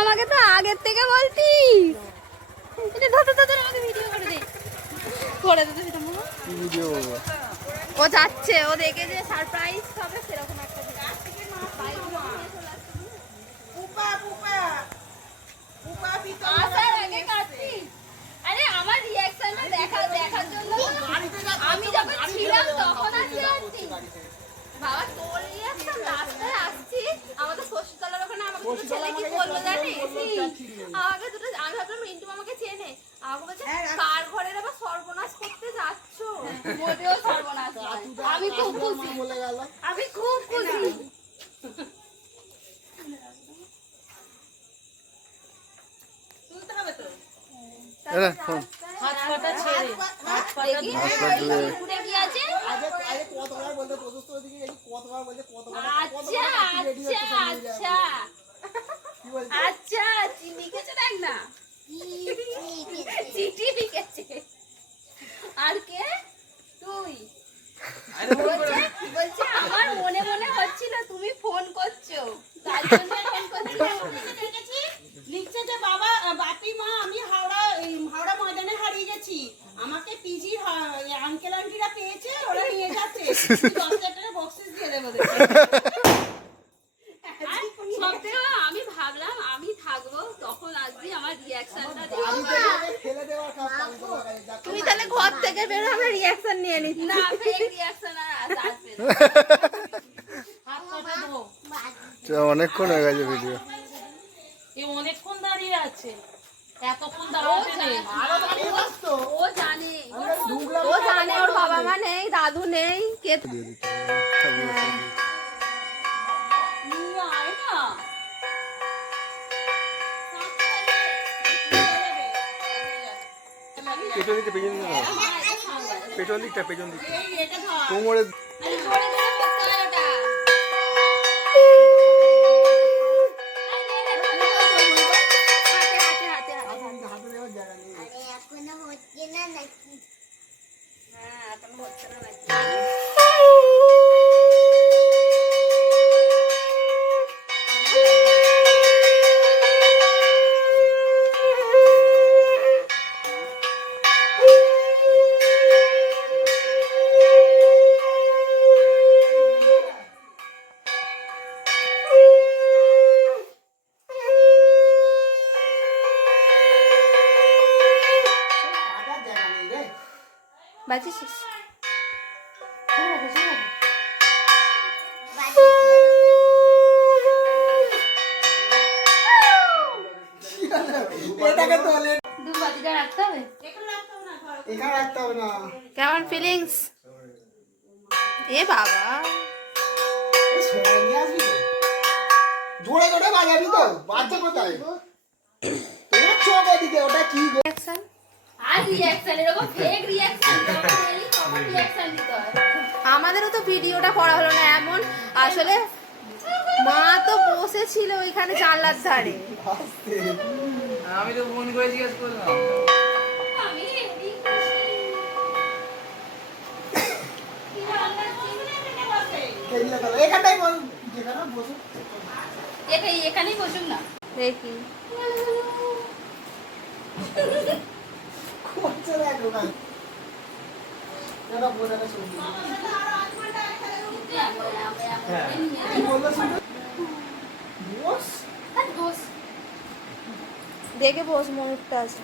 আমাকে তো আগের থেকে বলতিস। এটা ধর আমাকে ভিডিও করে দে। করে দে সেটা মনে ভিডিও করব। ও যাচ্ছে, ও দেখে যে সারপ্রাইজ হবে সেরকম একটা জিনিস। আরে আমার রিঅ্যাকশনটা দেখার জন্য আমি যখন ছিলাম তখন আসছি। বাবা তোর রিঅ্যাকশন রাস্তায় আসছি, আমাদের শ্বশুরতলার ওখানে আমাকে ছেলে কি বললো জানিস? আমাকে দুটো, আমি ভাবলাম মিন্টু আমাকে চেনে, আমাকে বলছে কার ঘরের আবার সর্বনাশ করতে যাচ্ছ? মোটেও সর্বনাশ নয়। আমি খুব খুশি, আমি খুব খুশি। তুলতে হবে তো আচ্ছা লিখেছে দেখ না, চিঠি লিখেছে। আর কে? তুই। বলছে আমার মনে মনে হচ্ছিল তুমি ফোন করছো, তার জন্য ফোন করছি। লিখছে যে বাবা বাপি মা আমি হাওড়া ময়দানে হারিয়ে গেছি, আমাকে পিজি আঙ্কেল আন্টিরা পেয়েছে, ওরা নিয়ে যাচ্ছে, 10,000 টাকা বক্সিস দিয়ে দেবো। আমি ভাবলাম আমি থাকবো তখন আসবি, আমার রিঅ্যাকশনটা তুমি তাহলে ঘর থেকে বের হবে রিঅ্যাকশন নিয়ে নিস না, ফেক রিঅ্যাকশন আর আসবে না। অনেকক্ষণ হয়ে গেছে ভিডিও, অনেকক্ষণ দাঁড়িয়ে আছে, এতক্ষণ দাঁড়াতে নেই। ও জানে ওর বাবা মা নেই, দাদু নেই, কে পেছন দিকটা কোমরে বাজিস। কেমন ফিলিংস? এ বাবা জোরে জোরে বাজাবি তো, বাচ্চা কোথায়? তোমার চোখ এদিকে, ওটা কি রিঅ্যাকশন? আর রিঅ্যাকশন এরকম ফেক রিঅ্যাকশন রিঅ্যাকশন দিতে হয়। আমাদেরও তো ভিডিওটা করা হলো না এমন, আসলে মা তো বসেছিল ওইখানে জানলার ধারে। আমি তো ফোন করে জিজ্ঞেস করলাম। আমি এখানেই বসুন না, দেখি দেখে বস, মনুরটা আছে।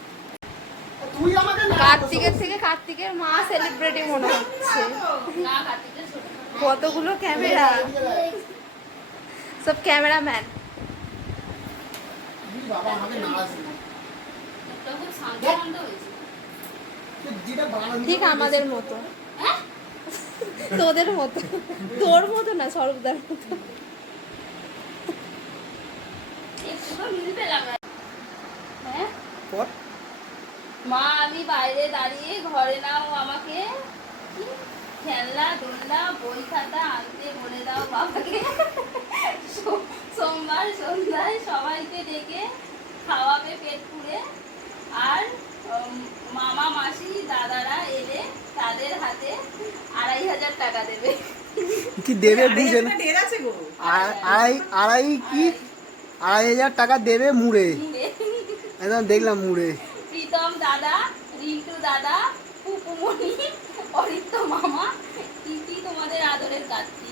কার্তিকের থেকে কার্তিকের মা সেলিব্রিটি মনে হচ্ছে। কতগুলো ক্যামেরা, সব ক্যামেরাম্যান। ঠিক আমাদের মতো, তোদের মতো, তোর মতো না, সরবদার মতো। মা আমি বাইরে দাঁড়িয়ে, ঘরে নাও আমাকে খেলনা দোলনা বই খাতা আনতে বলে দাও বাবাকে। সোমবার সন্ধ্যায় সবাইকে ডেকে খাওয়াবে পেট পুড়ে, আর মামা মাসি দাদারা এলে তাদের হাতে 2,500 টাকা দেবে। কি দেবে বুঝে না, আড়াই কি 2,500 টাকা দেবে মুড়ে, মুড়ে। একদম দেখলাম মুড়ে। প্রীতম দাদা, রিন্টু দাদা, পুপুমণি, অরিত্য মামা, তিথি তোমাদের আদরের কাটতি।